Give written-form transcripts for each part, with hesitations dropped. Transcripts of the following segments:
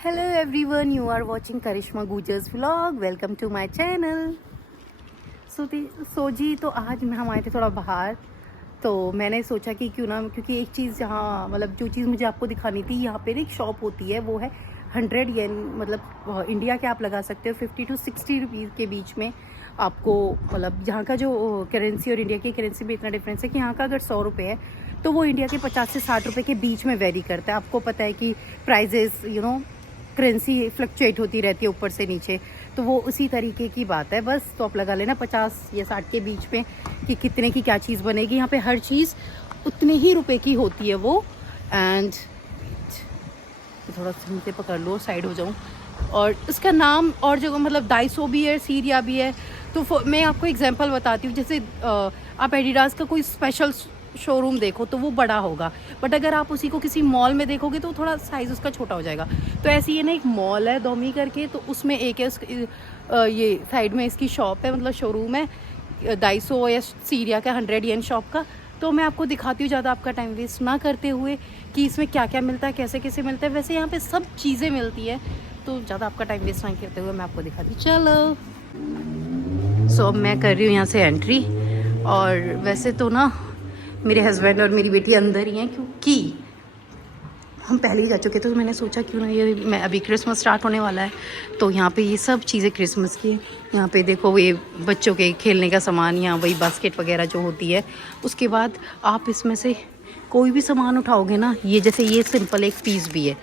Hello everyone, you are watching Karishma Gujar's vlog. Welcome to my channel. जी तो आज हम आए थे थोड़ा बाहर, तो मैंने सोचा कि क्यों ना, क्योंकि एक चीज़ यहाँ मतलब जो चीज़ मुझे आपको दिखानी थी, यहाँ पे एक शॉप होती है, वो है 100 येन, मतलब इंडिया के आप लगा सकते हो 50 to 60 रुपीज़ के बीच में आपको, मतलब यहाँ का जो करेंसी और इंडिया की करेंसी में इतना डिफरेंस है कि यहाँ का अगर 100 रुपये है तो वो इंडिया के 50 से 60 रुपये के बीच में वेरी करता है। आपको पता है कि प्राइजेस करेंसी फ्लक्चुएट होती रहती है ऊपर से नीचे, तो वो उसी तरीके की बात है बस। तो आप लगा लेना 50 या 60 के बीच में कि कितने की क्या चीज़ बनेगी। यहाँ पे हर चीज़ उतने ही रुपए की होती है वो। एंड थोड़ा नीचे पकड़ लो, साइड हो जाऊँ। और इसका नाम और जगह मतलब डाइसो भी है, सीरिया भी है। तो मैं आपको एग्जांपल बताती हूँ, जैसे आप एडिडास का कोई स्पेशल शोरूम देखो तो वो बड़ा होगा, बट अगर आप उसी को किसी मॉल में देखोगे तो थोड़ा साइज़ उसका छोटा हो जाएगा। तो ऐसे ही ना, एक मॉल है दोमी करके, तो उसमें एक है ये साइड में इसकी शॉप है, मतलब शोरूम है डाइसो या सीरिया का 100 येन शॉप का। तो मैं आपको दिखाती हूँ ज़्यादा आपका टाइम वेस्ट ना करते हुए कि इसमें क्या क्या मिलता है, कैसे कैसे मिलता है। वैसे यहाँ पे सब चीज़ें मिलती है, तो ज़्यादा आपका टाइम वेस्ट ना करते हुए मैं आपको दिखाती हूँ। चलो अब मैं कर रही हूँ यहाँ से एंट्री। और वैसे तो ना मेरे हस्बैंड और मेरी बेटी अंदर ही हैं, क्योंकि हम पहले ही जा चुके थे। तो मैंने सोचा क्यों ना, ये मैं अभी क्रिसमस स्टार्ट होने वाला है तो यहाँ पे ये सब चीज़ें क्रिसमस की। यहाँ पे देखो ये बच्चों के खेलने का सामान, यहाँ वही बास्केट वगैरह जो होती है। उसके बाद आप इसमें से कोई भी सामान उठाओगे ना, ये जैसे ये सिंपल एक पीस भी है,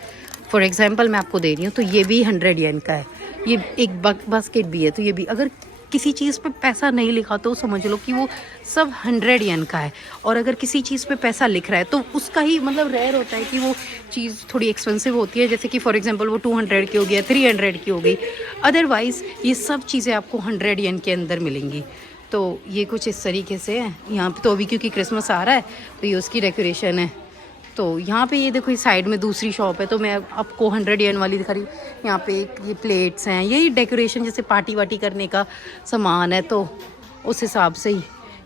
फॉर एग्जांपल मैं आपको दे रही हूँ, तो ये भी 100 येन का है। ये एक बास्केट भी है, तो ये भी अगर किसी चीज़ पे पैसा नहीं लिखा तो समझ लो कि वो सब 100 येन का है। और अगर किसी चीज़ पे पैसा लिख रहा है तो उसका ही मतलब रेयर होता है कि वो चीज़ थोड़ी एक्सपेंसिव होती है, जैसे कि फॉर एग्जांपल वो 200 की हो गई, 300 की हो गई। अदरवाइज़ ये सब चीज़ें आपको 100 येन के अंदर मिलेंगी। तो ये कुछ इस तरीके से है यहाँ पे। तो अभी क्योंकि क्रिसमस आ रहा है तो ये उसकी डेकोरेशन है। तो यहाँ पे ये देखो, इस साइड में दूसरी शॉप है, तो मैं आपको 100 येन वाली दिखा रही हूँ। यहाँ पे ये प्लेट्स हैं, यही डेकोरेशन जैसे पार्टी वार्टी करने का सामान है, तो उस हिसाब से ही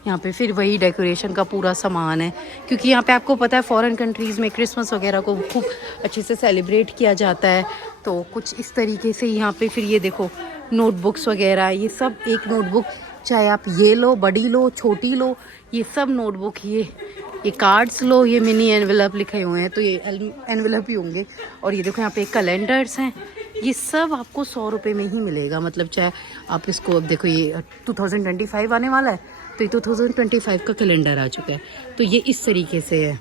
यहाँ पे फिर वही डेकोरेशन का पूरा सामान है। क्योंकि यहाँ पे आपको पता है फॉरेन कंट्रीज़ में क्रिसमस वगैरह को खूब अच्छे से सेलिब्रेट किया जाता है, तो कुछ इस तरीके से यहाँ पे फिर ये देखो नोटबुक्स वगैरह, ये सब एक नोटबुक चाहे आप ये लो, बड़ी लो, छोटी लो, ये सब नोटबुक, ये कार्ड्स लो, ये मिनी एनवेलप लिखे हुए हैं तो ये एनवेलप ही होंगे। और ये देखो यहाँ पे कैलेंडर्स हैं, ये सब आपको 100 रुपये में ही मिलेगा। मतलब चाहे आप इसको, अब देखो ये 2025 आने वाला है, तो ये 2025 का कैलेंडर आ चुका है। तो ये इस तरीके से है,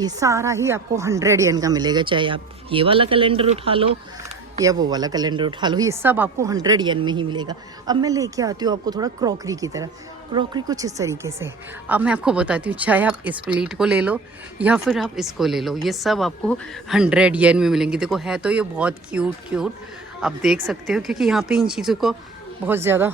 ये सारा ही आपको 100 येन का मिलेगा। चाहे आप ये वाला कैलेंडर उठा लो या वो वाला कैलेंडर उठा लो, ये सब आपको 100 येन में ही मिलेगा। अब मैं लेके आती हूँ आपको थोड़ा क्रॉकरी की तरह। क्रॉकरी कुछ इस तरीके से। अब मैं आपको बताती हूँ, चाहे आप इस प्लेट को ले लो या फिर आप इसको ले लो, ये सब आपको 100 येन में मिलेंगी। देखो है तो ये बहुत क्यूट आप देख सकते हो, क्योंकि यहाँ पे इन चीज़ों को बहुत ज़्यादा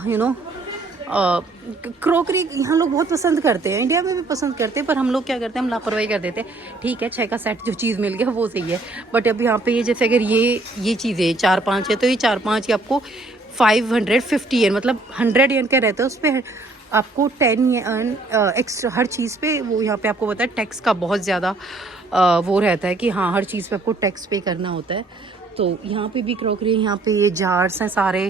क्रॉकरी यहाँ लोग बहुत पसंद करते हैं, इंडिया में भी पसंद करते हैं, पर हम लोग क्या करते हैं, हम लापरवाही कर देते हैं। ठीक है 6 का सेट जो चीज़ मिल गया वो सही है, बट अब यहाँ पे ये जैसे अगर ये चीज़ें 4-5 है, तो ये 4-5 ही आपको 550 येन, मतलब 100 येन का रहता है। उस पर आपको 10 येन एक्स्ट्रा हर चीज़ पे। वो यहाँ पे आपको पता है टैक्स का बहुत ज़्यादा वो रहता है कि हाँ, हर चीज़ पे आपको टैक्स पे करना होता है। तो यहाँ पे भी क्रॉकरी, यहाँ पे ये जार्स हैं सारे,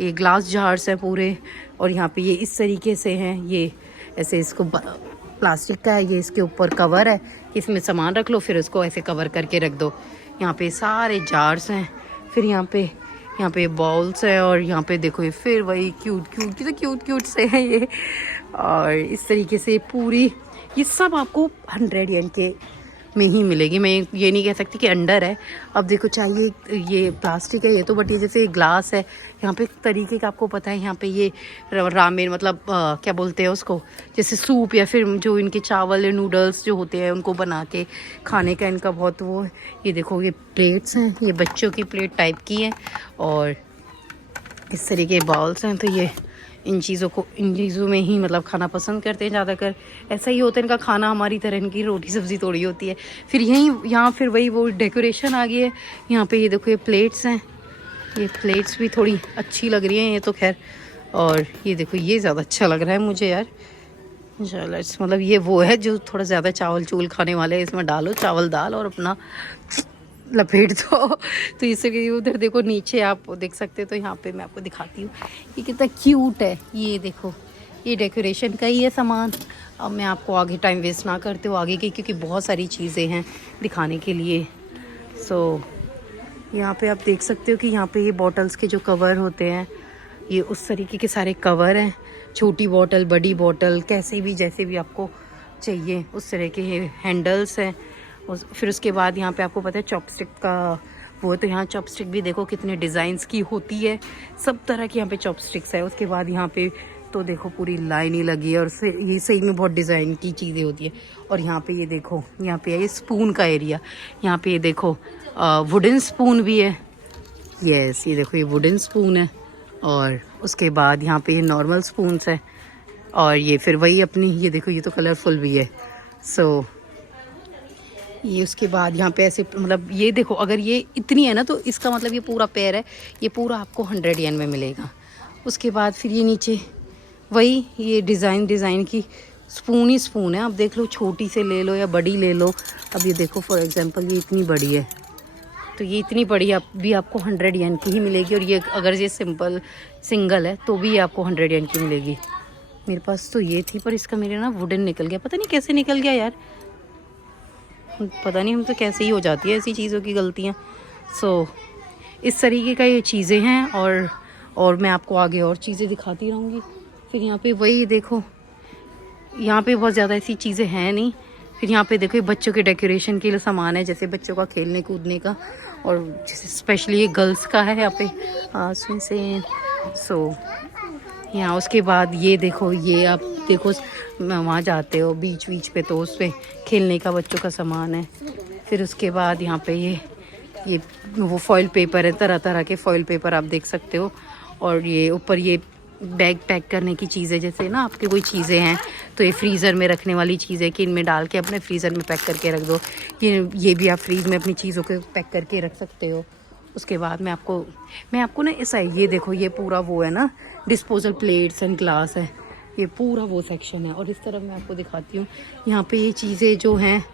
ये ग्लास जार्स हैं पूरे। और यहाँ पे ये इस तरीके से हैं, ये ऐसे इसको प्लास्टिक का है, ये इसके ऊपर कवर है, इसमें सामान रख लो, फिर उसको ऐसे कवर करके रख दो। यहाँ पे सारे जार्स हैं, फिर यहाँ पे बॉल्स हैं, और यहाँ पे देखो ये फिर वही क्यूट से हैं ये। और इस तरीके से पूरी ये सब आपको 100 येन के में ही मिलेगी। मैं ये नहीं कह सकती कि अंडर है। अब देखो चाहिए ये प्लास्टिक है ये तो, बट ये जैसे ग्लास है, यहाँ पे तरीके का आपको पता है। यहाँ पे ये रामेन, मतलब क्या बोलते हैं उसको, जैसे सूप या फिर जो इनके चावल या नूडल्स जो होते हैं उनको बना के खाने का इनका बहुत वो है। ये देखो ये प्लेट्स हैं, ये बच्चों की प्लेट टाइप की है, और इस तरीके के बाउल्स हैं। तो ये इन चीज़ों में ही मतलब खाना पसंद करते हैं ज़्यादातर। ऐसा ही होता है इनका खाना, हमारी तरह इनकी रोटी सब्ज़ी थोड़ी होती है। फिर यहाँ फिर वही वो डेकोरेशन आ गई है। यहाँ पे ये देखो ये प्लेट्स हैं, ये प्लेट्स भी थोड़ी अच्छी लग रही हैं ये तो खैर। और ये देखो ये ज़्यादा अच्छा लग रहा है मुझे यार। चलो मतलब ये वो है जो थोड़ा ज़्यादा चावल चूल खाने वाले हैं, इसमें डालो चावल दाल और अपना लपेट दो। तो इससे उधर देखो नीचे आप देख सकते हो, तो यहाँ पे मैं आपको दिखाती हूँ ये कितना क्यूट है। ये देखो, ये डेकोरेशन का ही है सामान। अब मैं आपको आगे टाइम वेस्ट ना करते हो आगे की, क्योंकि बहुत सारी चीज़ें हैं दिखाने के लिए। सो यहाँ पे आप देख सकते हो कि यहाँ पे ये बॉटल्स के जो कवर होते हैं, ये उस तरीके के सारे कवर हैं। छोटी बॉटल, बड़ी बॉटल, कैसे भी जैसे भी आपको चाहिए उस तरह के हैंडल्स हैं। फिर उसके बाद यहाँ पे आपको पता है चॉपस्टिक का वो, तो यहाँ चॉपस्टिक भी देखो कितने डिज़ाइंस की होती है, सब तरह की यहाँ पे चॉपस्टिक्स है। उसके बाद यहाँ पे तो देखो पूरी लाइन ही लगी है, और ये सही में बहुत डिज़ाइन की चीज़ें होती है। और यहाँ पे ये देखो, यहाँ पे है ये स्पून का एरिया। यहाँ पे ये देखो वुडन स्पून भी है। यस, ये देखो ये वुडन स्पून है। और उसके बाद यहाँ पे ये नॉर्मल स्पून्स है। और ये फिर वही अपनी, ये देखो ये तो कलरफुल भी है। सो ये उसके बाद यहाँ पे ऐसे मतलब ये देखो, अगर ये इतनी है ना तो इसका मतलब ये पूरा पेयर है, ये पूरा आपको 100 येन में मिलेगा। उसके बाद फिर ये नीचे वही ये डिज़ाइन की स्पून ही स्पून है। आप देख लो, छोटी से ले लो या बड़ी ले लो। अब ये देखो फॉर एग्जांपल ये इतनी बड़ी है, तो ये इतनी बड़ी भी आपको 100 येन की ही मिलेगी। और ये अगर ये सिंगल है तो भी ये आपको 100 येन की मिलेगी। मेरे पास तो ये थी, पर इसका मेरे ना वुडन निकल गया, पता नहीं कैसे निकल गया यार, पता नहीं, हम तो कैसे ही हो जाती है ऐसी चीज़ों की गलतियाँ। सो इस तरीके का ये चीज़ें हैं। और मैं आपको आगे और चीज़ें दिखाती रहूँगी। फिर यहाँ पे वही देखो, यहाँ पे बहुत ज़्यादा ऐसी चीज़ें हैं नहीं। फिर यहाँ पे देखो ये बच्चों के डेकोरेशन के लिए सामान है, जैसे बच्चों का खेलने कूदने का, और जैसे स्पेशली ये गर्ल्स का है यहाँ पे से। सो यहाँ उसके बाद ये देखो, ये आप देखो वहाँ जाते हो बीच पे तो उस पर खेलने का बच्चों का सामान है। फिर उसके बाद यहाँ पे ये वो फॉइल पेपर है, तरह तरह के फॉइल पेपर आप देख सकते हो। और ये ऊपर ये बैग पैक करने की चीज़ें, जैसे ना आपके कोई चीज़ें हैं तो ये फ्रीज़र में रखने वाली चीज़ें कि इनमें डाल के अपने फ्रीज़र में पैक करके रख दो। ये भी आप फ्रीज में अपनी चीज़ों को पैक करके रख सकते हो। उसके बाद मैं आपको ना ऐसा ये देखो, ये पूरा वो है ना डिस्पोजल प्लेट्स एंड ग्लास है, ये पूरा वो सेक्शन है। और इस तरफ मैं आपको दिखाती हूँ, यहाँ पे ये चीज़ें जो हैं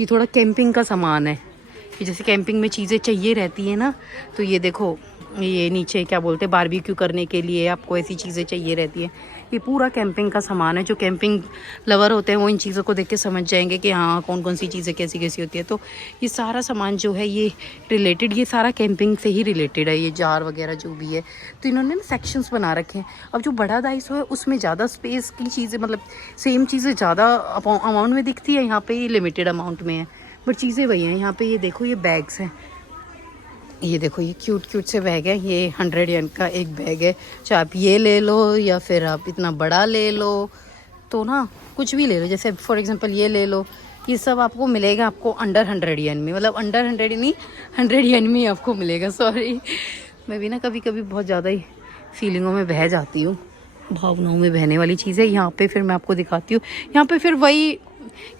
ये थोड़ा कैंपिंग का सामान है। ये जैसे कैंपिंग में चीज़ें चाहिए रहती है ना, तो ये देखो ये नीचे क्या बोलते हैं बारबेक्यू करने के लिए आपको ऐसी चीज़ें चाहिए रहती है। ये पूरा कैंपिंग का सामान है। जो कैंपिंग लवर होते हैं वो इन चीज़ों को देख के समझ जाएंगे कि हाँ कौन कौन सी चीज़ें कैसी कैसी होती है। तो ये सारा सामान जो है ये ये सारा कैंपिंग से ही रिलेटेड है। ये जार वगैरह जो भी है, तो इन्होंने ना सेक्शंस बना रखे हैं। अब जो बड़ा दाइसो है उसमें ज़्यादा स्पेस की चीज़ें, मतलब सेम चीज़ें ज़्यादा अमाउंट में दिखती है, यहाँ पर ये लिमिटेड अमाउंट में है, बट चीज़ें वही हैं। यहाँ पर ये देखो ये बैग्स हैं, ये देखो ये क्यूट से बैग है। ये 100 येन का एक बैग है, चाहे आप ये ले लो या फिर आप इतना बड़ा ले लो, तो ना कुछ भी ले लो। जैसे फॉर एग्जांपल ये ले लो, ये सब आपको मिलेगा आपको अंडर 100 येन में, मतलब अंडर 100 नहीं 100 येन में ही आपको मिलेगा। सॉरी, मैं भी ना कभी कभी बहुत ज़्यादा ही फीलिंगों में बह जाती हूँ, भावनाओं में बहने वाली चीज़ है। यहाँ पे फिर मैं आपको दिखाती हूँ, यहाँ पे फिर वही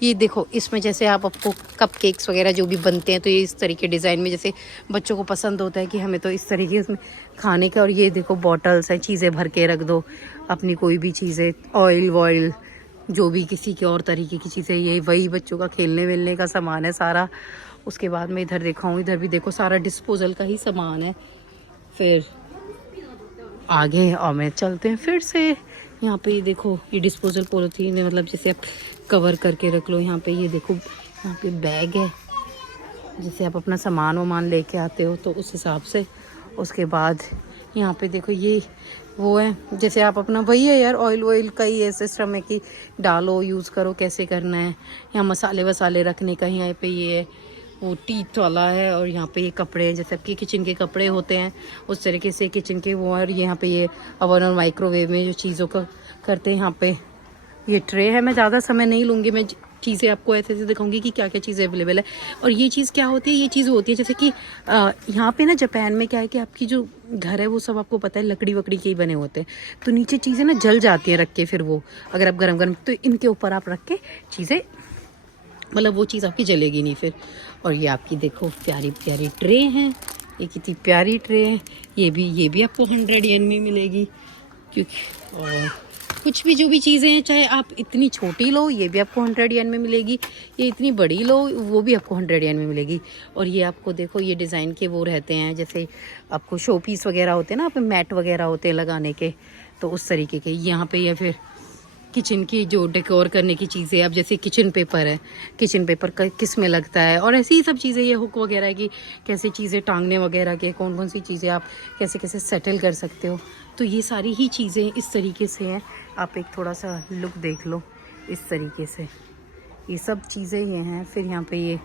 ये देखो, इसमें जैसे आपको कपकेक्स वगैरह जो भी बनते हैं तो ये इस तरीके डिज़ाइन में, जैसे बच्चों को पसंद होता है कि हमें तो इस तरीके इसमें खाने का। और ये देखो बॉटल्स हैं, चीज़ें भर के रख दो अपनी कोई भी चीज़ें, ऑयल वॉयल जो भी किसी के और तरीके की चीज़ें। ये वही बच्चों का खेलने वेलने का सामान है सारा। उसके बाद मैं इधर दिखाऊँ, इधर भी देखो सारा डिस्पोजल का ही सामान है। फिर आगे और मैं चलते हैं फिर से। यहाँ पे ये देखो ये डिस्पोजल पॉलीथीन है, मतलब जैसे आप कवर करके रख लो। यहाँ पे ये देखो, यहाँ पे बैग है, जैसे आप अपना सामान वामान लेके आते हो तो उस हिसाब से। उसके बाद यहाँ पे देखो ये वो है, जैसे आप अपना वही है यार, ऑयल का ही है सिस्टम है कि डालो यूज़ करो कैसे करना है। यहाँ मसाले वसाले रखने का यहाँ पे ये है, वो टीथ वाला है। और यहाँ पे ये कपड़े हैं, जैसे आपके किचन के कपड़े होते हैं उस तरीके से किचन के वो। और यहाँ पे ये ओवन और माइक्रोवेव में जो चीज़ों का करते हैं, यहाँ पे ये ट्रे है। मैं ज़्यादा समय नहीं लूँगी, मैं चीज़ें आपको ऐसे ऐसे दिखाऊंगी कि क्या क्या चीज़ें अवेलेबल है। और ये चीज़ क्या होती है, ये चीज़ होती है जैसे कि यहाँ पे ना जापान में क्या है कि आपकी जो घर है वो सब आपको पता है लकड़ी वकड़ी के ही बने होते हैं, तो नीचे चीज़ें ना जल जाती हैं रख के। फिर वो अगर आप गरम गरम, तो इनके ऊपर आप रख के चीज़ें, मतलब वो चीज़ आपकी जलेगी नहीं फिर। और ये आपकी देखो प्यारी प्यारी ट्रे हैं, ये कितनी प्यारी ट्रे है। ये भी आपको 100 येन में मिलेगी, क्योंकि और कुछ भी जो भी चीज़ें हैं, चाहे आप इतनी छोटी लो ये भी आपको 100 येन में मिलेगी, ये इतनी बड़ी लो वो भी आपको 100 येन में मिलेगी। और ये आपको देखो ये डिज़ाइन के वो रहते हैं, जैसे आपको शो पीस वगैरह होते हैं ना, आप मैट वगैरह होते हैं लगाने के, तो उस तरीके के यहाँ पे। या फिर किचन की जो डेकोर करने की चीज़ें, अब जैसे किचन पेपर है, किचन पेपर का किस में लगता है, और ऐसी ही सब चीज़ें, ये हुक वगैरह की कैसे चीज़ें टांगने वगैरह के, कौन कौन सी चीज़ें आप कैसे कैसे सेटल कर सकते हो, तो ये सारी ही चीज़ें इस तरीके से हैं। आप एक थोड़ा सा लुक देख लो इस तरीके से, ये सब चीज़ें ये हैं। फिर यहाँ पे ये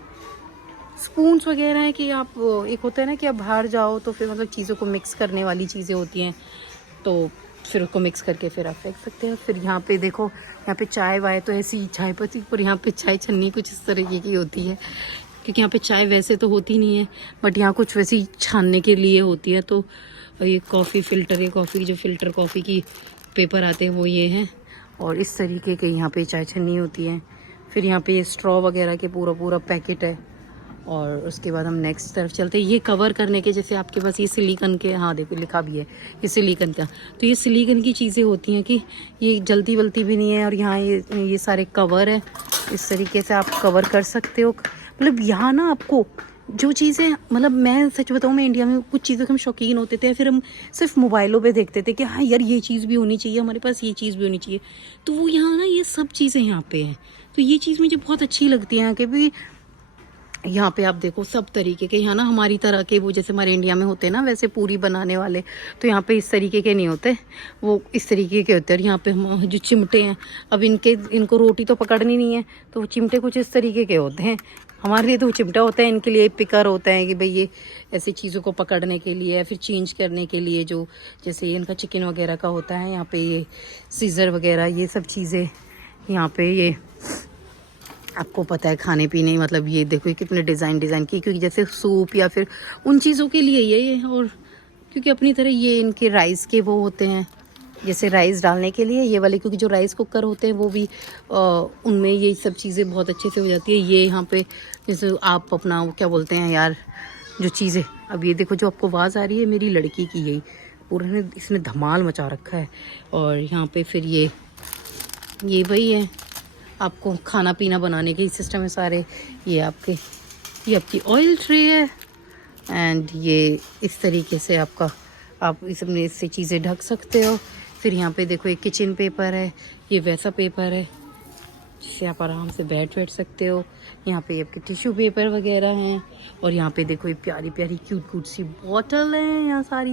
स्पून्स वगैरह है कि आप, एक होता है ना कि आप बाहर जाओ तो फिर मतलब चीज़ों को मिक्स करने वाली चीज़ें होती हैं, तो फिर उसको मिक्स करके फिर आप फेंक सकते हो। फिर यहाँ पे देखो, यहाँ पे चाय वाय तो ऐसी चाय पत्ती, पर यहाँ पे चाय छन्नी कुछ इस तरीके की होती है, क्योंकि यहाँ पे चाय वैसे तो होती नहीं है, बट यहाँ कुछ वैसी छानने के लिए होती है। तो ये कॉफ़ी फ़िल्टर, ये कॉफ़ी जो फ़िल्टर कॉफ़ी की पेपर आते हैं वो ये हैं, और इस तरीके के यहाँ पे चाय छन्नी होती है। फिर यहाँ पे ये स्ट्रॉ वगैरह के पूरा पूरा पैकेट है। और उसके बाद हम नेक्स्ट तरफ चलते हैं। ये कवर करने के, जैसे आपके पास ये सिलिकन के, हाँ देखो लिखा भी है ये सिलिकन का, तो ये सिलिकन की चीज़ें होती हैं कि ये जल्दी वलती भी नहीं है। और यहाँ ये सारे कवर है, इस तरीके से आप कवर कर सकते हो। मतलब यहाँ ना आपको जो चीज़ें, मतलब मैं सच बताऊँ, मैं इंडिया में कुछ चीज़ों के हम शौकीन होते थे, फिर हम सिर्फ मोबाइलों पे देखते थे कि हाँ यार ये चीज़ भी होनी चाहिए हमारे पास, ये चीज़ भी होनी चाहिए, तो वो यहाँ ना ये सब चीज़ें यहाँ पे हैं। तो ये चीज़ मुझे बहुत अच्छी लगती है कि भी यहाँ पे आप देखो सब तरीके के, यहाँ ना हमारी तरह के वो जैसे हमारे इंडिया में होते हैं ना वैसे पूरी बनाने वाले, तो यहाँ पे इस तरीके के नहीं होते, वो इस तरीके के होते हैं। और यहाँ पे हम जो चिमटे हैं, अब इनको रोटी तो पकड़नी नहीं है, तो वो चिमटे कुछ इस तरीके के होते हैं। हमारे लिए तो वो चिमटा होता है, इनके लिए पिकर होता है कि भाई ये ऐसी चीज़ों को पकड़ने के लिए या फिर चेंज करने के लिए, जो जैसे इनका चिकन वगैरह का होता है। यहाँ पे ये सीज़र वगैरह ये सब चीज़ें, यहाँ पे ये आपको पता है खाने पीने, मतलब ये देखो कितने डिज़ाइन की, क्योंकि जैसे सूप या फिर उन चीज़ों के लिए ये, और क्योंकि अपनी तरह ये इनके राइस के वो होते हैं, जैसे राइस डालने के लिए ये वाले, क्योंकि जो राइस कुकर होते हैं वो भी उनमें ये सब चीज़ें बहुत अच्छे से हो जाती है। ये यहाँ पे जैसे आप अपना क्या बोलते हैं यार जो चीज़ें, अब ये देखो जो आपको आवाज़ आ रही है मेरी लड़की की, यही पूरा ने इसने धमाल मचा रखा है। और यहाँ पे फिर ये वही है, आपको खाना पीना बनाने के सिस्टम है सारे। ये आपकी ऑयल ट्रे है, एंड ये इस तरीके से आपका, आप इसमें इससे चीज़ें ढक सकते हो। फिर यहाँ पे देखो एक किचन पेपर है, ये वैसा पेपर है जिससे आप आराम से बैठ सकते हो। यहाँ पे आपके टिश्यू पेपर वगैरह हैं। और यहाँ पे देखो ये प्यारी प्यारी क्यूट सी बॉटल है, यहाँ सारी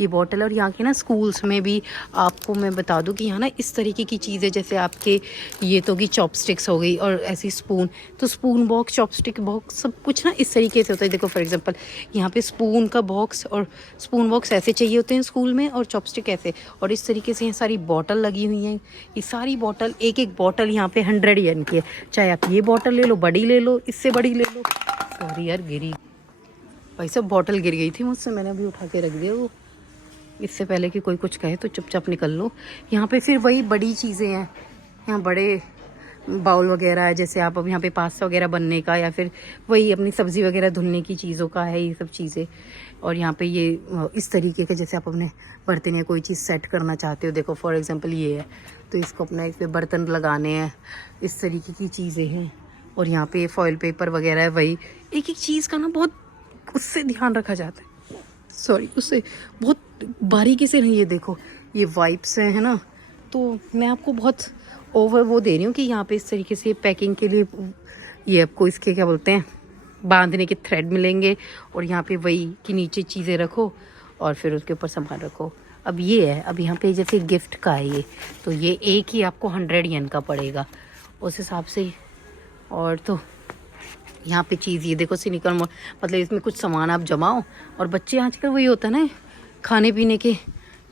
ये बॉटल। और यहाँ के ना स्कूल्स में भी आपको मैं बता दूँ कि यहाँ ना इस तरीके की चीज़ें, जैसे आपके ये तो कि चॉपस्टिक्स हो गई और ऐसी स्पून, तो स्पून बॉक्स, चॉपस्टिक बॉक्स, सब कुछ ना इस तरीके से होता है। देखो फॉर एग्जांपल यहाँ पे स्पून का बॉक्स, और स्पून बॉक्स ऐसे चाहिए होते हैं स्कूल में, और चॉपस्टिक ऐसे, और इस तरीके से यहाँ सारी बॉटल लगी हुई हैं। ये सारी बॉटल, एक बॉटल यहाँ पे 100 येन की है, चाहे आप ये बॉटल ले लो, बड़ी ले लो, इससे बड़ी ले लो। सॉरी यार गिरी, भाई सब बॉटल गिर गई थी मुझसे, मैंने अभी उठा के रख दिया वो, इससे पहले कि कोई कुछ कहे तो चुपचाप निकल लो। यहाँ पे फिर वही बड़ी चीज़ें हैं, यहाँ बड़े बाउल वगैरह है, जैसे आप अब यहाँ पे पास्ता वगैरह बनने का, या फिर वही अपनी सब्ज़ी वगैरह धुलने की चीज़ों का है ये सब चीज़ें। और यहाँ पे ये इस तरीके के, जैसे आप अपने बर्तन या कोई चीज़ सेट करना चाहते हो, देखो फॉर एग्जांपल ये है, तो इसको अपना इस पे बर्तन लगाने हैं, इस तरीके की चीज़ें हैं। और यहाँ पे फॉइल पेपर वगैरह है, वही एक चीज़ का ना बहुत उससे ध्यान रखा जाता है, सॉरी उससे बहुत बारीकी से नहीं। ये देखो ये वाइप्स है ना, तो मैं आपको बहुत ओवर वो दे रही हूँ कि यहाँ पे इस तरीके से पैकिंग के लिए ये आपको इसके क्या बोलते हैं बांधने के थ्रेड मिलेंगे। और यहाँ पे वही कि नीचे चीज़ें रखो और फिर उसके ऊपर सामान रखो। अब ये है, अब यहाँ पे जैसे गिफ्ट का है ये, तो ये एक ही आपको 100 येन का पड़ेगा उस हिसाब से। और तो यहाँ पे चीज़ ये देखो सिनिकल, मतलब इसमें कुछ सामान आप जमाओ। और बच्चे आजकल वही होता है ना, खाने पीने के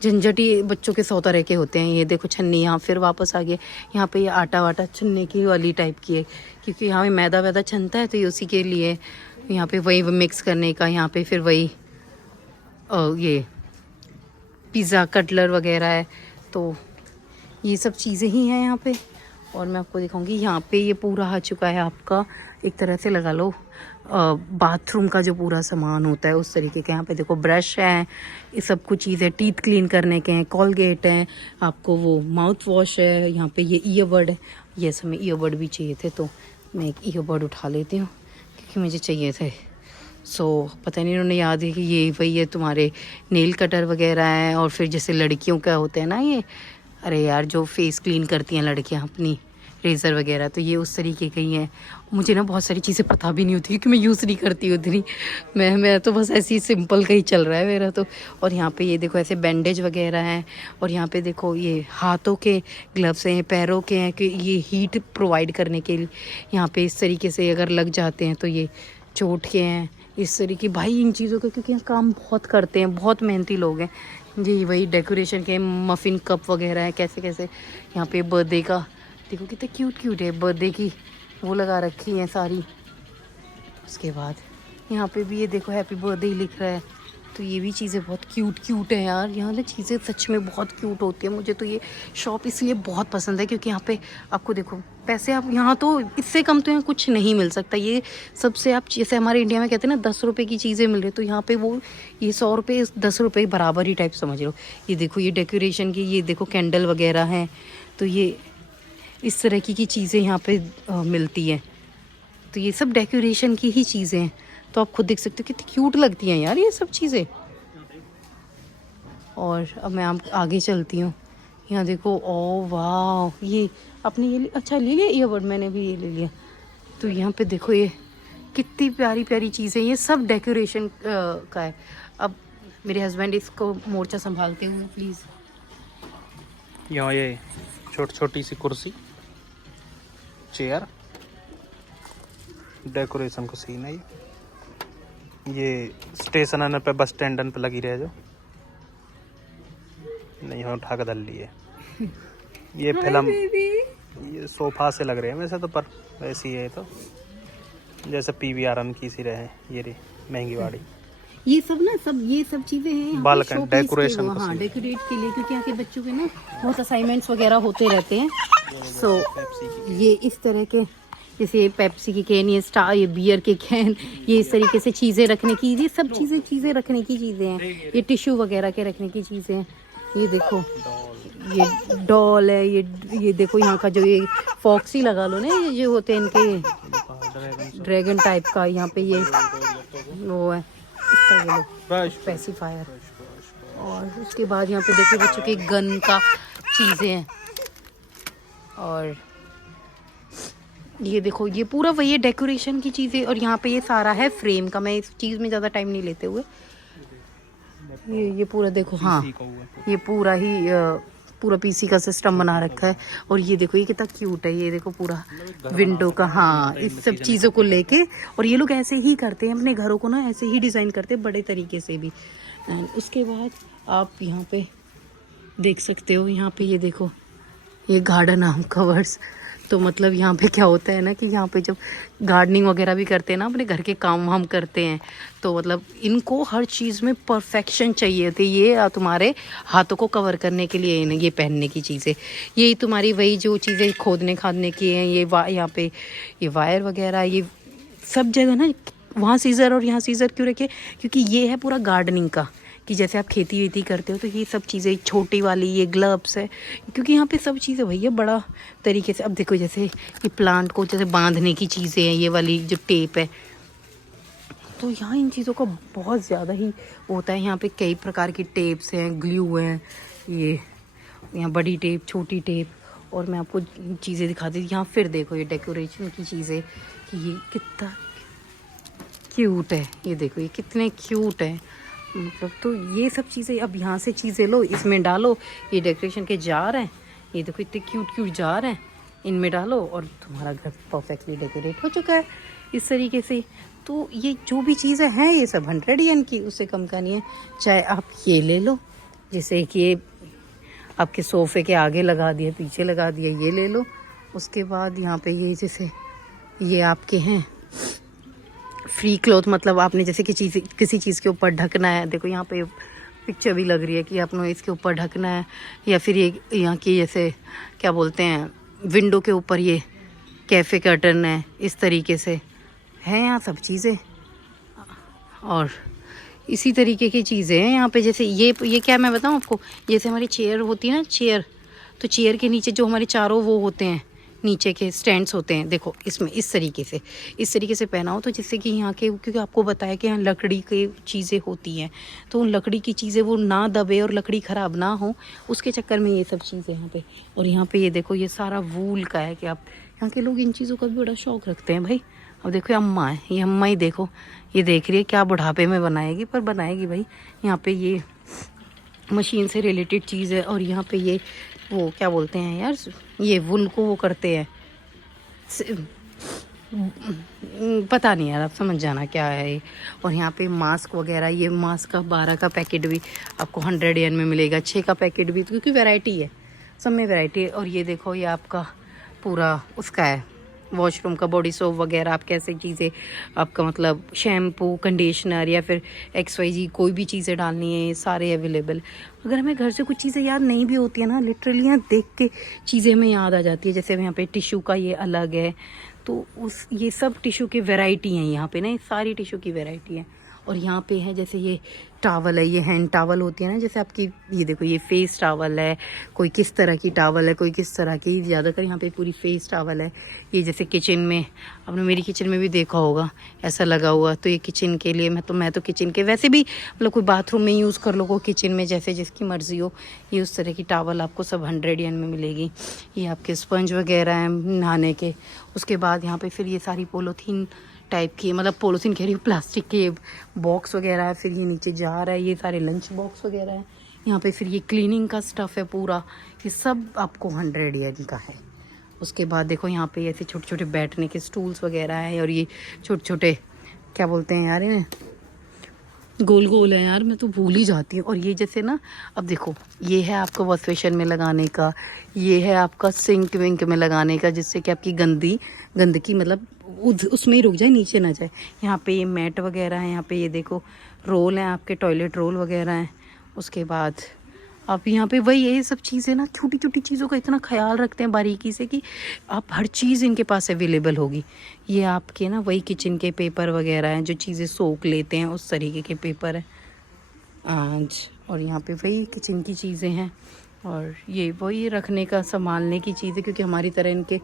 झंझटी बच्चों के 100 तरह के होते हैं। ये देखो छन्नी यहाँ फिर वापस आ गया, यहाँ पे ये आटा वाटा छन्ने की वाली टाइप की है, क्योंकि यहाँ पे मैदा वैदा छनता है, तो ये उसी के लिए यहाँ पे वही मिक्स करने का। यहाँ पे फिर वही ये पिज़्ज़ा कटलर वगैरह है, तो ये सब चीज़ें ही हैं यहाँ पे। और मैं आपको दिखाऊंगी यहाँ पे ये पूरा आ चुका है आपका, एक तरह से लगा लो बाथरूम का जो पूरा सामान होता है उस तरीके के। यहाँ पे देखो ब्रश है, ये सब कुछ चीज़ें टीथ क्लीन करने के हैं, कॉलगेट है, आपको वो माउथ वॉश है, यहाँ पे ये ईयरबड है। यस, हमें ईयरबड भी चाहिए थे तो मैं एक ईयरबड उठा लेती हूँ क्योंकि मुझे चाहिए थे। पता नहीं इन्होंने याद है कि ये वही है तुम्हारे नेल कटर वगैरह हैं। और फिर जैसे लड़कियों का होता है ना ये, अरे यार जो फेस क्लीन करती हैं लड़कियाँ अपनी, रेज़र वगैरह, तो ये उस तरीके की हैं। मुझे ना बहुत सारी चीज़ें पता भी नहीं होती क्योंकि मैं यूज़ नहीं करती उतनी। मैं तो बस ऐसे ही सिंपल का ही चल रहा है मेरा तो। और यहाँ पे ये देखो ऐसे बैंडेज वगैरह हैं। और यहाँ पे देखो ये हाथों के ग्लव्स हैं, पैरों के हैं कि ये हीट प्रोवाइड करने के लिए। यहाँ पे इस तरीके से अगर लग जाते हैं तो ये चोट के हैं इस तरीके। भाई इन चीज़ों का क्योंकि यहाँ काम बहुत करते हैं, बहुत मेहनती लोग हैं जी। वही डेकोरेशन के मफ़िन कप वगैरह हैं, कैसे कैसे। यहाँ पे बर्थडे का देखो कितने क्यूट क्यूट है, बर्थडे की वो लगा रखी हैं सारी। उसके बाद यहाँ पे भी ये देखो हैप्पी बर्थडे लिख रहा है, तो ये भी चीज़ें बहुत क्यूट क्यूट है यार। यहाँ ना चीज़ें सच में बहुत क्यूट होती है। मुझे तो ये शॉप इसलिए बहुत पसंद है क्योंकि यहाँ पे आपको देखो पैसे, आप यहाँ तो इससे कम तो यहाँ कुछ नहीं मिल सकता। ये सबसे आप जैसे हमारे इंडिया में कहते हैं ना 10 रुपये की चीज़ें मिल रही, तो यहाँ पे वो ये 100 रुपये 10 रुपये बराबर ही टाइप समझ लो। ये देखो ये डेकोरेशन की, ये देखो कैंडल वगैरह हैं, तो ये इस तरह की चीज़ें यहाँ पे मिलती हैं। तो ये सब डेकोरेशन की ही चीज़ें हैं। तो आप खुद देख सकते हो कितनी क्यूट लगती हैं यार ये सब चीज़ें। और अब मैं आप आगे चलती हूँ। यहाँ देखो, ओ वाह, ये आपने ये अच्छा ले लिया ईयरबड, मैंने भी ये ले लिया। तो यहाँ पे देखो ये कितनी प्यारी प्यारी चीज़ें, ये सब डेकोरेशन का है। अब मेरे हस्बैंड इसको मोर्चा संभालते हुए प्लीज़। यहाँ ये छोटी सी कुर्सी, चेयर, डेकोरेशन का सीन है ये स्टेशन पे, बस स्टैंड पे लगी रहे जो नहीं हो उठा कर धल लिए। ये फिल्म, ये सोफा से लग रहे हैं वैसे तो, पर वैसी है तो जैसे PVR की सी रहे। ये रही महंगी वाड़ी, ये सब ना, सब ये सब चीज़ें हैं बालकन डेकोरेशन, हाँ डेकोरेट के लिए, क्योंकि यहाँ के बच्चों के ना बहुत असाइनमेंट्स वगैरह होते रहते हैं। ये इस तरह के, जैसे ये पेप्सी की कैन, ये स्टार, ये बियर के कैन, ये इस तरीके से चीज़ें रखने की, ये सब चीज़ें रखने की चीज़ें हैं। ये टिश्यू वगैरह के रखने की चीज़ें हैं। ये देखो ये डॉल है, ये देखो यहाँ का जो ये फॉक्सी लगा लो ना, ये जो होते हैं इनके ड्रैगन टाइप का, यहाँ पे ये वो है इसका, ये लो पैसिफायर। और उसके बाद यहाँ पे देखो बच्चों के गन का चीज़ें हैं। और ये देखो ये पूरा वही है डेकोरेशन की चीज़ें। और यहाँ पे ये सारा है फ्रेम का, मैं इस चीज़ में ज़्यादा टाइम नहीं लेते हुए। ये पूरा देखो, हाँ ये पूरा ही पूरा पीसी का सिस्टम बना रखा है। और ये देखो ये कितना क्यूट है, ये देखो पूरा विंडो का, हाँ इस सब चीज़ों को लेके। और ये लोग ऐसे ही करते हैं अपने घरों को ना, ऐसे ही डिज़ाइन करते हैं बड़े तरीके से भी। एंड उसके बाद आप यहाँ पे देख सकते हो, यहाँ पे ये देखो ये गार्डन आर्म कवर्स। तो मतलब यहाँ पे क्या होता है ना कि यहाँ पे जब गार्डनिंग वगैरह भी करते हैं ना, अपने घर के काम हम करते हैं, तो मतलब इनको हर चीज़ में परफेक्शन चाहिए होती है। ये तुम्हारे हाथों को कवर करने के लिए ये पहनने की चीज़ें, ये तुम्हारी वही जो चीज़ें खोदने खादने की हैं, ये यहाँ पे ये वायर वगैरह, ये सब जगह ना वहाँ सीज़र और यहाँ सीज़र क्यों रखे, क्योंकि ये है पूरा गार्डनिंग का, कि जैसे आप खेती वेती करते हो तो ये सब चीज़ें, छोटी वाली ये ग्लव्स है, क्योंकि यहाँ पे सब चीज़ें भैया बड़ा तरीके से। अब देखो जैसे ये प्लांट को जैसे बांधने की चीज़ें हैं, ये वाली जो टेप है, तो यहाँ इन चीज़ों का बहुत ज़्यादा ही होता है। यहाँ पे कई प्रकार की टेप्स हैं, ग्लू हैं, ये यहाँ बड़ी टेप, छोटी टेप। और मैं आपको चीज़ें दिखाती थी। यहाँ फिर देखो ये डेकोरेशन की चीज़ें, कि ये कितना क्यूट है, ये देखो ये कितने क्यूट है मतलब। तो ये सब चीज़ें, अब यहाँ से चीज़ें लो, इसमें डालो। ये डेकोरेशन के जार हैं, ये देखो इतने क्यूट क्यूट जार हैं, इनमें डालो और तुम्हारा घर परफेक्टली डेकोरेट हो चुका है इस तरीके से। तो ये जो भी चीज़ें हैं ये सब 100 येन की, उससे कम का नहीं है। चाहे आप ये ले लो, जैसे कि ये आपके सोफ़े के आगे लगा दिया, पीछे लगा दिया, ये ले लो। उसके बाद यहाँ पे ये जैसे ये आपके हैं फ्री क्लॉथ, मतलब आपने जैसे कि किसी चीज़ के ऊपर ढकना है, देखो यहाँ पे पिक्चर भी लग रही है कि आपने इसके ऊपर ढकना है। या फिर ये यहाँ की जैसे क्या बोलते हैं, विंडो के ऊपर ये कैफ़े कर्टन है, इस तरीके से है यहाँ सब चीज़ें। और इसी तरीके की चीज़ें हैं यहाँ पे। जैसे ये क्या मैं बताऊँ आपको, जैसे हमारी चेयर होती है ना, चेयर, तो चेयर के नीचे जो हमारे चारों वो होते हैं, नीचे के स्टैंड्स होते हैं, देखो इसमें इस तरीके से पहना हो, तो जिससे कि यहाँ के, क्योंकि आपको बताया कि यहाँ लकड़ी की चीज़ें होती हैं, तो उन लकड़ी की चीज़ें वो ना दबे और लकड़ी ख़राब ना हो, उसके चक्कर में ये सब चीज़ें यहाँ पे। और यहाँ पे ये देखो, ये सारा वूल का है कि आप, यहाँ के लोग इन चीज़ों का भी बड़ा शौक़ रखते हैं भाई। अब देखो ये अम्मा है, ये अम्मा ही देखो, ये देख रही है क्या बुढ़ापे में बनाएगी, पर बनाएगी भाई। यहाँ पे ये मशीन से रिलेटेड चीज़ है। और यहाँ पे ये वो क्या बोलते हैं यार, ये वुल को वो करते हैं, पता नहीं यार, आप समझ जाना क्या है ये। और यहाँ पे मास्क वगैरह, ये मास्क का 12 का पैकेट भी आपको 100 yen में मिलेगा, 6 का पैकेट भी, क्योंकि वैरायटी है, सब में वैरायटी है। और ये देखो, ये आपका पूरा उसका है, वॉशरूम का बॉडी सोप वगैरह, आप कैसे चीज़ें, आपका मतलब शैम्पू, कंडीशनर या फिर XYZ कोई भी चीज़ें डालनी है, सारे अवेलेबल। अगर हमें घर से कुछ चीज़ें याद नहीं भी होती है ना, लिटरली यहाँ देख के चीज़ें हमें याद आ जाती है। जैसे यहाँ पे टिश्यू का ये अलग है, तो ये सब टिश्यू की वैरायटी हैं यहाँ पे ना, ये सारी टिश्यू की वैरायटी है। और यहाँ पे है जैसे ये टावल है, ये हैंड टावल होती है ना, जैसे आपकी ये देखो, ये फेस टावल है, कोई किस तरह की टावल है, कोई किस तरह की, ज़्यादातर यहाँ पे पूरी फेस टावल है। ये जैसे किचन में, आपने मेरी किचन में भी देखा होगा ऐसा लगा हुआ, तो ये किचन के लिए मैं तो किचन के, वैसे भी मतलब कोई बाथरूम में यूज़ कर लो, कोई किचन में, जैसे जिसकी मर्ज़ी हो, ये उस तरह की टावल आपको सब 100 yen में मिलेगी। ये आपके स्पंज वगैरह हैं नहाने के। उसके बाद यहाँ पर फिर ये सारी पोलोथीन टाइप की, मतलब पोलोथीन कह रही हूँ, प्लास्टिक के बॉक्स वगैरह है। फिर ये नीचे जार है, ये सारे लंच बॉक्स वगैरह है। यहाँ पे फिर ये क्लीनिंग का स्टफ़ है पूरा, ये सब आपको 100 yen का है। उसके बाद देखो यहाँ पे ऐसे छोटे छोटे बैठने के स्टूल्स वगैरह है। और ये छोटे छोटे क्या बोलते हैं यार, इन्हें गोल गोल है यार, मैं तो भूल ही जाती हूँ। और ये जैसे ना, अब देखो, ये है आपका वॉश बेसिन में लगाने का, ये है आपका सिंक विंक में लगाने का, जिससे कि आपकी गंदगी मतलब उसमें ही रुक जाए, नीचे ना जाए। यहाँ पे ये मैट वगैरह है, यहाँ पे ये देखो रोल हैं, आपके टॉयलेट रोल वगैरह हैं। उसके बाद आप यहाँ पे वही ये सब चीज़ें ना, छोटी छोटी चीज़ों का इतना ख्याल रखते हैं बारीकी से कि आप हर चीज़ इनके पास अवेलेबल होगी। ये आपके ना वही किचन के पेपर वगैरह हैं, जो चीज़ें सोख लेते हैं, उस तरीके के पेपर हैं आज। और यहाँ पे वही किचन की चीज़ें हैं। और ये वही रखने का, संभालने की चीज़ें, क्योंकि हमारी तरह इनके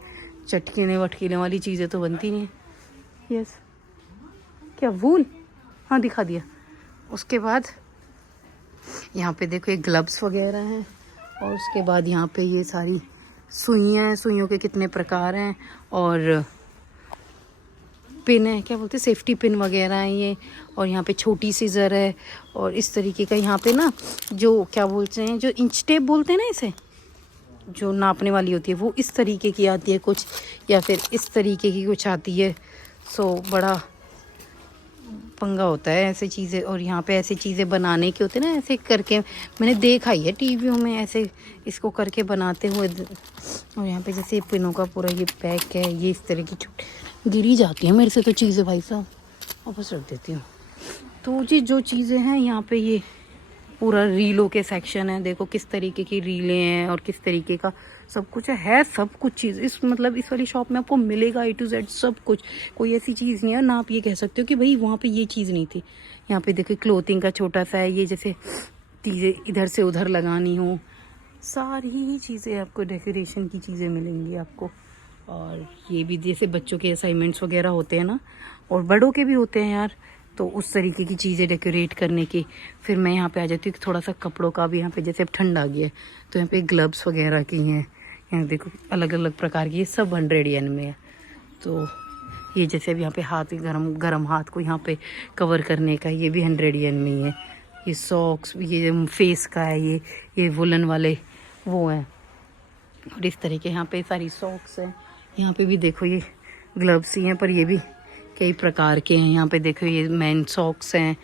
चटकीने वटकीने वाली चीज़ें तो बनती नहीं है। यस, क्या वूल, हाँ दिखा दिया। उसके बाद यहाँ पे देखो ये ग्लव्स वगैरह हैं। और उसके बाद यहाँ पे ये सारी सुइयाँ हैं, सुइयों के कितने प्रकार हैं। और पिन है, क्या बोलते हैं, सेफ्टी पिन वगैरह हैं ये। और यहाँ पे छोटी सीजर है। और इस तरीके का यहाँ पे ना, जो क्या बोलते हैं, जो इंच टेप बोलते हैं ना इसे, जो नापने वाली होती है, वो इस तरीके की आती है कुछ, या फिर इस तरीके की कुछ आती है। सो बड़ा पंगा होता है ऐसे चीज़ें। और यहाँ पे ऐसे चीज़ें बनाने के होते हैं ना, ऐसे करके मैंने देखा ही है टीवियों में, ऐसे इसको करके बनाते हुए। और यहाँ पे जैसे पिनों का पूरा ये पैक है, ये इस तरह की छोटी गिरी जाती है मेरे से तो चीज़ें भाई साहब, वापस रख देती हूँ। तो जी जो चीज़ें हैं यहाँ पे, ये पूरा रीलों के सेक्शन है, देखो किस तरीके की रीलें हैं और किस तरीके का सब कुछ है सब कुछ चीज़ इस मतलब इस वाली शॉप में आपको मिलेगा, A to Z सब कुछ। कोई ऐसी चीज़ नहीं है ना आप ये कह सकते हो कि भाई वहाँ पे ये चीज़ नहीं थी। यहाँ पे देखो क्लोथिंग का छोटा सा है, ये जैसे चीज़ें इधर से उधर लगानी हो, सारी ही चीज़ें आपको डेकोरेशन की चीज़ें मिलेंगी आपको। और ये भी जैसे बच्चों के असाइनमेंट्स वगैरह होते हैं ना, और बड़ों के भी होते हैं यार, तो उस तरीके की चीज़ें डेकोरेट करने की। फिर मैं यहाँ पे आ जाती हूँ थोड़ा सा कपड़ों का भी, यहाँ पे जैसे अब ठंड आ गई है तो यहाँ पे ग्लव्स वगैरह की हैं, यहाँ देखो अलग अलग प्रकार की, ये सब 100 yen में है। तो ये जैसे अब यहाँ पे हाथ गरम हाथ को यहाँ पे कवर करने का, ये भी 100 yen में ही है। ये सॉक्स, ये फेस का है, ये वुलन वाले वो हैं। और इस तरह के यहाँ पे सारी सॉक्स हैं। यहाँ पे भी देखो ये ग्लव्स ही हैं, पर ये भी कई प्रकार के हैं। यहाँ पे देखो ये मैन सॉक्स हैं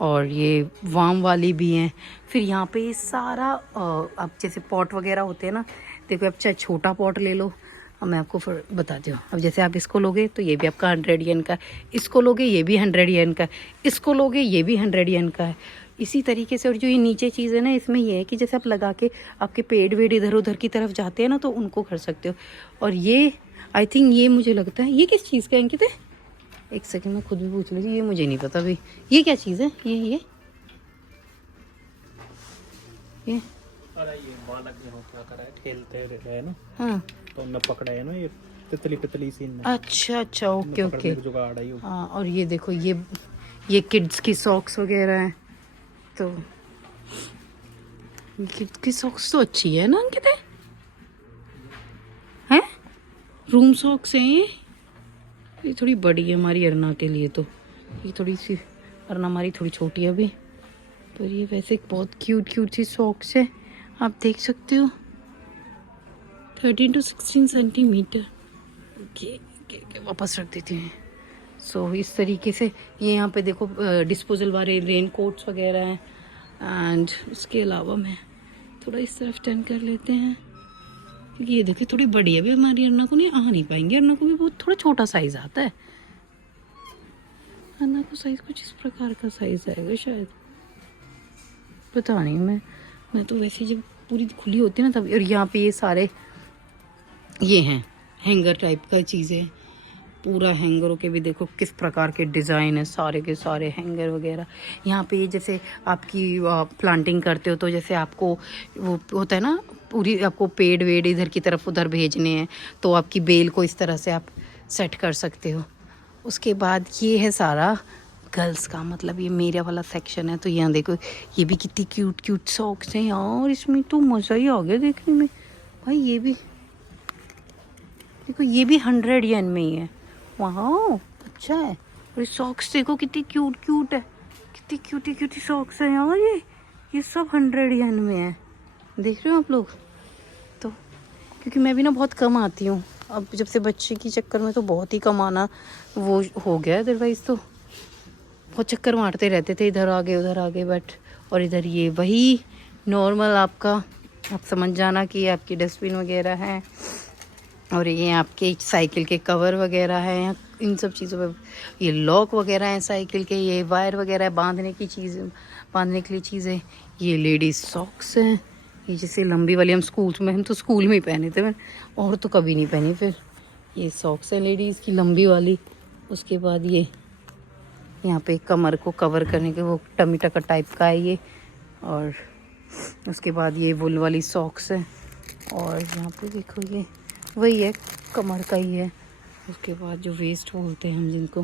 और ये वार्म वाली भी हैं। फिर यहाँ पे ये सारा अब जैसे पॉट वगैरह होते हैं ना, देखो अब चाहे छोटा पॉट ले लो, अब मैं आपको फिर बताती हूँ। अब जैसे आप इसको लोगे तो ये भी आपका 100 yen का, इसको लोगे ये भी 100 yen का, इसको लोगे ये भी 100 yen का है, इसी तरीके से। और जो ये नीचे चीज़ है ना, इसमें ये है कि जैसे आप लगा के आपके पेड़ वेड़ इधर उधर की तरफ जाते हैं ना, तो उनको कर सकते हो। और ये आई थिंक ये मुझे लगता है ये किस चीज़ का अंकित है, एक सेकंड में खुद भी पूछ लीजिए, ये मुझे नहीं पता भाई ये क्या चीज़ है। ये अरे ये बालक जो क्या कर रहा है, खेलते रहे ना, हाँ तो उन्हें पकड़ा है ना ये तितली सीन में। अच्छा ओके ओके। जुगाड़ है ये। हाँ और ये देखो ये किड्स की सॉक्स वगैरह हैं। तो किड्स की सॉक्स तो अच्छी है ना अंकित, हैं रूम सॉक्स हैं ये थोड़ी बड़ी है हमारी अरना के लिए, तो ये थोड़ी सी अरना हमारी थोड़ी छोटी है अभी, पर ये वैसे बहुत क्यूट सी सॉक्स है, आप देख सकते हो 13 to 16 सेंटीमीटर। ओके वापस रख देते हैं। सो इस तरीके से ये यहाँ पे देखो डिस्पोजल वाले रेन कोट्स वगैरह हैं। एंड उसके अलावा मैं थोड़ा इस तरफ टर्न कर लेते हैं, क्योंकि ये देखिए थोड़ी बड़ी है, अभी हमारी अरना को नहीं आ नहीं पाएंगे, अरना को भी बहुत थोड़ा छोटा साइज़ आता है। अरना को साइज़ कुछ इस प्रकार का साइज़ आएगा शायद, पता नहीं। मैं तो वैसे जब पूरी खुली होती है ना तब। और यहाँ पे ये सारे ये हैं हैंगर टाइप का चीज़ें, पूरा हैंगरों के भी देखो किस प्रकार के डिज़ाइन है, सारे के सारे हैंगर वगैरह। यहाँ पे जैसे आपकी प्लांटिंग करते हो तो जैसे आपको वो होता है ना, पूरी आपको पेड़ वेड़ इधर की तरफ उधर भेजने हैं, तो आपकी बेल को इस तरह से आप सेट कर सकते हो। उसके बाद ये है सारा गर्ल्स का, मतलब ये मेरा वाला सेक्शन है। तो यहाँ देखो ये भी कितनी क्यूट सॉक्स हैं यार, इसमें तो मज़ा ही आ गया देखने में भाई। ये भी देखो, ये भी 100 येन में ही है। वाह अच्छा है। और सॉक्स देखो कितनी क्यूट है, कितनी क्यूटी सॉक्स है यार। ये सब 100 येन में है, देख रहे हो आप लोग। तो क्योंकि मैं भी ना बहुत कम आती हूँ अब, जब से बच्चे की चक्कर में तो बहुत ही कम आना वो हो गया, अदरवाइज़ तो बहुत चक्कर मारते रहते थे, इधर आगे उधर आगे। बट और इधर ये वही नॉर्मल आपका, आप समझ जाना कि आपकी डस्टबिन वगैरह है, और ये आपके साइकिल के कवर वगैरह हैं, इन सब चीज़ों पे ये लॉक वगैरह हैं साइकिल के, ये वायर वगैरह बांधने की चीज़ें, बांधने के लिए चीज़ें। ये लेडीज़ सॉक्स हैं, ये जैसे लंबी वाली हम तो स्कूल में ही पहने थे, मैं और तो कभी नहीं पहनी। फिर ये सॉक्स हैं लेडीज़ की लंबी वाली। उसके बाद ये यहाँ पे कमर को कवर करने के वो टमी टकर टाइप का है ये। और उसके बाद ये वुल वाली सॉक्स है। और यहाँ पे देखो ये वही है, कमर का ही है। उसके बाद जो वेस्ट बोलते हैं हम जिनको।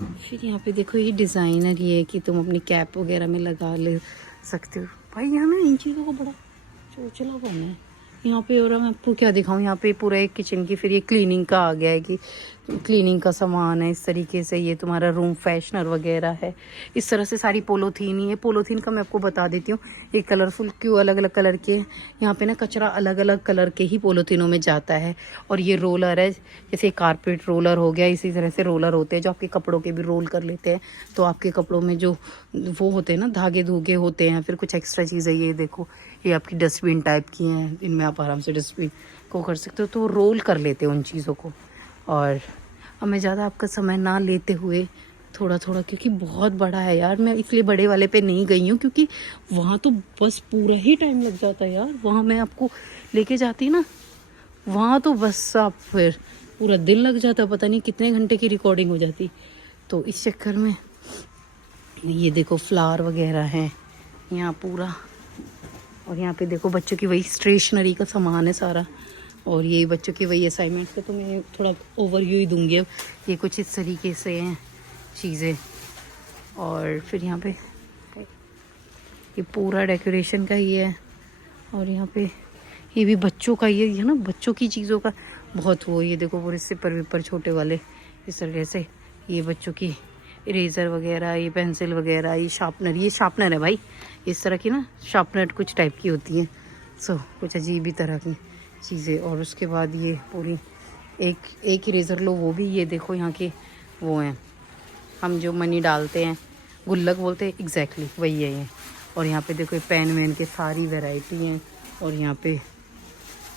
फिर यहाँ पे देखो ये डिज़ाइनर ये है कि तुम अपनी कैप वगैरह में लगा ले सकते हो। भाई यहाँ ना इन चीज़ों को बड़ा चोचला बना है यहाँ पे। और मैं आपको क्या दिखाऊँ, यहाँ पे पूरा एक किचन की, फिर ये क्लीनिंग का आ गया है कि क्लीनिंग का सामान है इस तरीके से। ये तुम्हारा रूम फ्रेशनर वगैरह है, इस तरह से सारी पोलोथीन ही है। पोलोथीन का मैं आपको बता देती हूँ, ये कलरफुल क्यों अलग अलग कलर के हैं। यहाँ पे ना कचरा अलग अलग कलर के ही पोलोथीनों में जाता है। और ये रोलर है, जैसे कारपेट रोलर हो गया, इसी तरह से रोलर होते हैं जो आपके कपड़ों के भी रोल कर लेते हैं। तो आपके कपड़ों में जो वो होते हैं ना, धागे धूगे होते हैं, फिर कुछ एक्स्ट्रा चीज़ें, ये देखो ये आपकी डस्टबिन टाइप की हैं, इनमें आप आराम से डस्टबिन को कर सकते हो। तो रोल कर लेते हैं उन चीज़ों को। और अब मैं ज़्यादा आपका समय ना लेते हुए थोड़ा क्योंकि बहुत बड़ा है यार, मैं इसलिए बड़े वाले पे नहीं गई हूँ, क्योंकि वहाँ तो बस पूरा ही टाइम लग जाता है यार। वहाँ मैं आपको लेके जाती ना, वहाँ तो बस आप फिर पूरा दिन लग जाता, पता नहीं कितने घंटे की रिकॉर्डिंग हो जाती। तो इस चक्कर में ये देखो फ्लावर वगैरह हैं यहाँ पूरा। और यहाँ पे देखो बच्चों की वही स्टेशनरी का सामान है सारा। और ये बच्चों की वही असाइनमेंट का तो मैं थोड़ा ओवरव्यू ही दूंगी अब। ये कुछ इस तरीके से हैं चीज़ें। और फिर यहाँ पे ये पूरा डेकोरेशन का ही है। और यहाँ पे ये भी बच्चों का ही है ना, बच्चों की चीज़ों का बहुत वो। ये देखो पूरे सिपर विपर छोटे वाले इस तरीके से, ये बच्चों की इरेज़र वगैरह, ये पेंसिल वगैरह, ये शार्पनर है भाई, इस तरह की ना शार्पनर कुछ टाइप की होती है। सो कुछ अजीब ही तरह की चीज़ें। और उसके बाद ये पूरी एक इरेज़र लो, वो भी ये देखो यहाँ के वो हैं, हम जो मनी डालते हैं, गुल्लक बोलते हैं, एग्जैक्टली वही है ये। और यहाँ पे देखो पेन वैन के सारी वैरायटी हैं। और यहाँ पे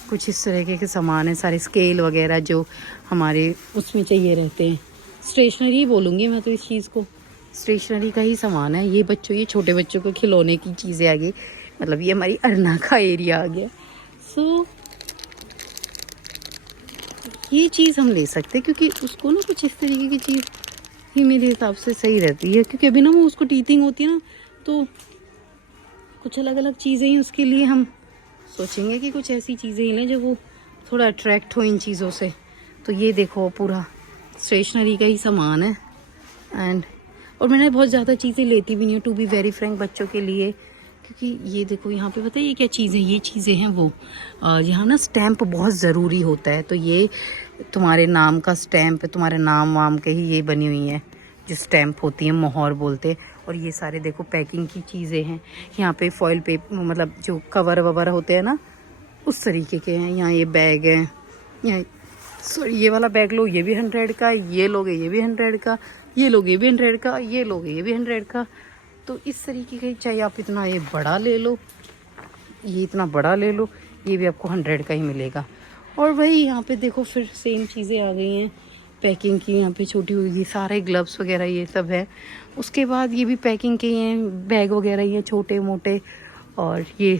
कुछ इस तरह के सामान है, सारे स्केल वगैरह जो हमारे उसमें चाहिए रहते हैं। स्टेशनरी बोलूँगी मैं तो इस चीज़ को, स्टेशनरी का ही सामान है ये। ये छोटे बच्चों को खिलौने की चीज़ें आ गई, मतलब ये हमारी अरना का एरिया आ गया। सो ये चीज़ हम ले सकते हैं, क्योंकि उसको ना कुछ इस तरीके की चीज़ ये मेरे हिसाब से सही रहती है, क्योंकि अभी ना वो उसको टीथिंग होती है ना, तो कुछ अलग अलग चीज़ें ही उसके लिए हम सोचेंगे कि कुछ ऐसी चीज़ें ही लें जो वो थोड़ा अट्रैक्ट हो इन चीज़ों से। तो ये देखो पूरा स्टेशनरी का ही सामान है। एंड और मैंने बहुत ज़्यादा चीज़ें लेती भी नहीं हूँ, टू बी वेरी फ्रैंक, बच्चों के लिए। क्योंकि ये देखो यहाँ पे पता है ये क्या चीज़ है, ये चीज़ें हैं वो यहाँ ना स्टैम्प बहुत ज़रूरी होता है। तो ये तुम्हारे नाम का स्टैम्प है, तुम्हारे नाम वाम के ही ये बनी हुई है जो स्टैम्प होती है, मोहर बोलते हैं। और ये सारे देखो पैकिंग की चीज़ें हैं यहाँ पे, फॉइल पे मतलब जो कवर ववर होते हैं ना उस तरीके के हैं। यहाँ ये बैग है, यहाँ सॉरी ये वाला बैग लो, ये भी 100 का, ये लोगे ये भी 100 का, ये लोगे ये भी 100 का, ये लोगे ये भी 100 का। तो इस तरीके का, चाहे आप इतना ये बड़ा ले लो, ये इतना बड़ा ले लो, ये भी आपको 100 का ही मिलेगा। और वही यहाँ पे देखो फिर सेम चीज़ें आ गई हैं पैकिंग की, यहाँ पे छोटी हुई, ये सारे ग्लव्स वगैरह ये सब है। उसके बाद ये भी पैकिंग के हैं, बैग वगैरह ये छोटे मोटे। और ये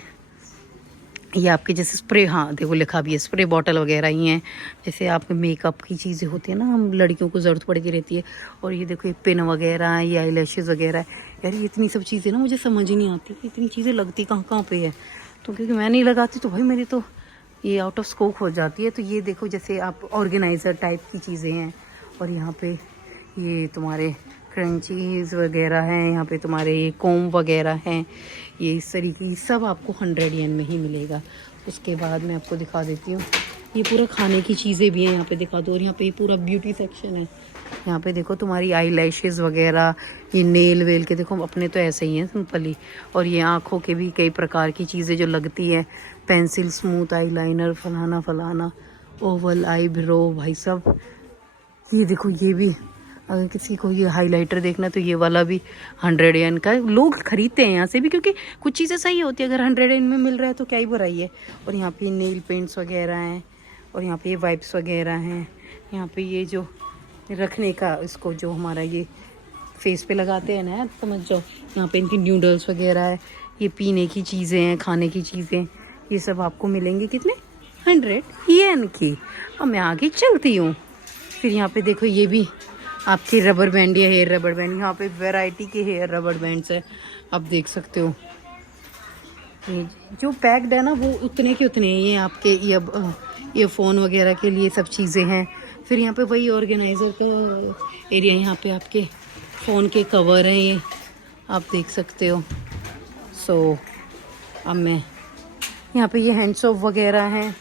आपके जैसे स्प्रे, हाँ देखो लिखा भी है, स्प्रे बॉटल वगैरह ही हैं। जैसे आपके मेकअप की चीज़ें होती है ना, हम लड़कियों को ज़रूरत पड़ती रहती है। और ये देखो ये पिन वगैरह, ये आई लैशेज़ वगैरह। यार ये इतनी सब चीज़ें ना मुझे समझ ही नहीं आती कि इतनी चीज़ें लगती कहाँ कहाँ पे है। तो क्योंकि मैं नहीं लगाती तो भाई मेरी तो ये आउट ऑफ स्कोप हो जाती है। तो ये देखो जैसे आप ऑर्गेनाइज़र टाइप की चीज़ें हैं। और यहाँ पे ये तुम्हारे क्रंचीज़ वगैरह हैं, यहाँ पे तुम्हारे ये कोम वगैरह हैं। ये इस तरीके की सब आपको 100 येन में ही मिलेगा। उसके बाद मैं आपको दिखा देती हूँ, ये पूरा खाने की चीज़ें भी हैं यहाँ पे दिखा दो। और यहाँ पे ये पूरा ब्यूटी सेक्शन है। यहाँ पे देखो तुम्हारी आई लैशेज़ वगैरह, ये नेल वेल के देखो, अपने तो ऐसे ही हैं सिंपली। और ये आँखों के भी कई प्रकार की चीज़ें जो लगती हैं, पेंसिल, स्मूथ आई लाइनर, फलाना फलाना, ओवल आई ब्रो, भाई सब। ये देखो ये भी, अगर किसी को ये हाइलाइटर देखना तो ये वाला भी 100 येन का। लोग खरीदते हैं यहाँ से भी, क्योंकि कुछ चीज़ें सही होती है। अगर 100 येन में मिल रहा है तो क्या ही बुराई है। और यहाँ पे नेल पेंट्स वगैरह हैं। और यहाँ पे ये वाइप्स वगैरह हैं। यहाँ पे ये जो रखने का, इसको जो हमारा ये फेस पे लगाते हैं ना, समझ जाओ। यहाँ पे इनकी नूडल्स वगैरह है। ये पीने की चीज़ें हैं, खाने की चीज़ें, ये सब आपको मिलेंगी कितने, 100 येन की। और मैं आगे चलती हूँ। फिर यहाँ पे देखो ये भी आपके रबर बैंड या हेयर रबर बैंड, यहाँ पे वैरायटी के हेयर रबर बैंड्स है, आप देख सकते हो। ये जो पैक्ड है ना वो उतने के उतने हैं। ये आपके ईयरफोन वगैरह के लिए सब चीज़ें हैं। फिर यहाँ पे वही ऑर्गेनाइज़र का एरिया, यहाँ पे आपके फ़ोन के कवर हैं, ये आप देख सकते हो। सो अब मैं यहाँ पे ये हैंड सोप वगैरह हैं।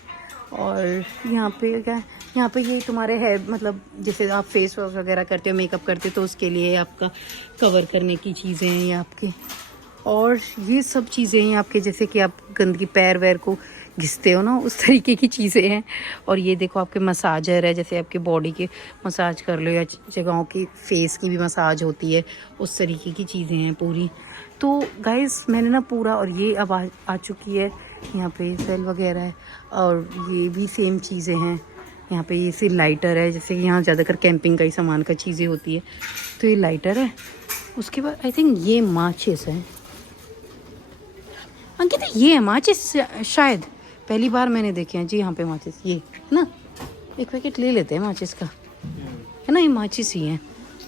और यहाँ पे क्या, यहाँ पे ये तुम्हारे है, मतलब जैसे आप फेस वॉश वगैरह करते हो, मेकअप करते हो, तो उसके लिए आपका कवर करने की चीज़ें हैं ये आपके। और ये सब चीज़ें हैं आपके, जैसे कि आप गंदगी पैर वैर को घिसते हो ना, उस तरीके की चीज़ें हैं। और ये देखो आपके मसाजर है, जैसे आपके बॉडी के मसाज कर लो, या जगहों की फेस की भी मसाज होती है, उस तरीके की चीज़ें हैं पूरी। तो गाइस मैंने ना पूरा, और ये अब आ चुकी है यहाँ पे सेल वगैरह है। और ये भी सेम चीज़ें हैं यहाँ पे। ये से लाइटर है, जैसे कि यहाँ ज़्यादातर कैंपिंग का ही सामान का चीज़ें होती है, तो ये लाइटर है। उसके बाद आई थिंक ये माचिस है, अंकित ये है माचिस शायद, पहली बार मैंने देखे हैं जी यहाँ पे माचिस। ये ना एक पैकेट ले लेते हैं माचिस का, है ना, ये माचिस ही है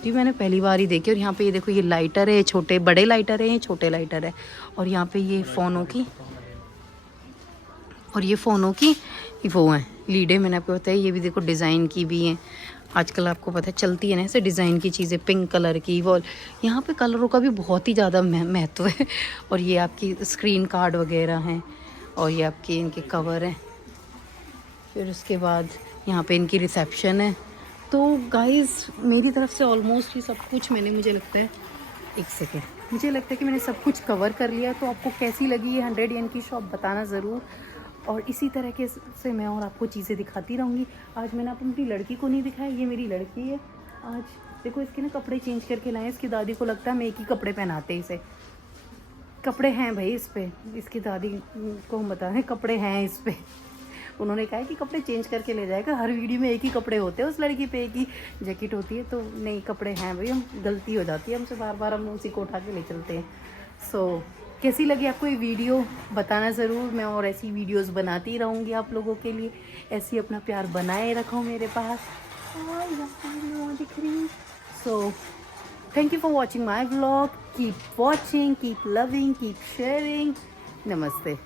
जी, मैंने पहली बार ही देखे। और यहाँ पे ये देखो ये लाइटर है, छोटे बड़े लाइटर है, ये छोटे लाइटर है। और यहाँ पे ये फ़ोनों की, और ये फ़ोनों की वो है लीडें, मैंने आपको बताया। ये भी देखो डिज़ाइन की भी हैं, आजकल आपको पता है चलती है ना ऐसे डिज़ाइन की चीज़ें, पिंक कलर की वॉल। यहाँ पे कलरों का भी बहुत ही ज़्यादा महत्व है। और ये आपकी स्क्रीन कार्ड वगैरह हैं, और ये आपके इनके कवर हैं। फिर उसके बाद यहाँ पे इनकी रिसेप्शन है। तो गाइस मेरी तरफ से ऑलमोस्ट ये सब कुछ मैंने, मुझे लगता है, एक सेकेंड, मुझे लगता है कि मैंने सब कुछ कवर कर लिया। तो आपको कैसी लगी ये 100 येन की शॉप बताना ज़रूर। और इसी तरह के से मैं और आपको चीज़ें दिखाती रहूँगी। आज मैंने अपनी लड़की को नहीं दिखाया, ये मेरी लड़की है। आज देखो इसके ना कपड़े चेंज करके लाए। इसकी दादी को लगता है मैं एक ही कपड़े पहनाते इसे, कपड़े हैं भाई इस पर, इसकी दादी को हम बता रहे हैं कपड़े हैं इस पर। उन्होंने कहा है कि कपड़े चेंज करके ले जाएगा, हर वीडियो में एक ही कपड़े होते हैं, उस लड़की पे एक ही जैकेट होती है। तो नहीं, कपड़े हैं भाई, हम गलती हो जाती है हमसे, बार बार हम उसी को उठा के ले चलते हैं। सो कैसी लगी आपको ये वीडियो बताना ज़रूर। मैं और ऐसी वीडियोस बनाती रहूँगी आप लोगों के लिए। ऐसी अपना प्यार बनाए रखो मेरे पास। दिख रही। सो Thank you for watching my vlog. Keep watching, keep loving, keep sharing. Namaste.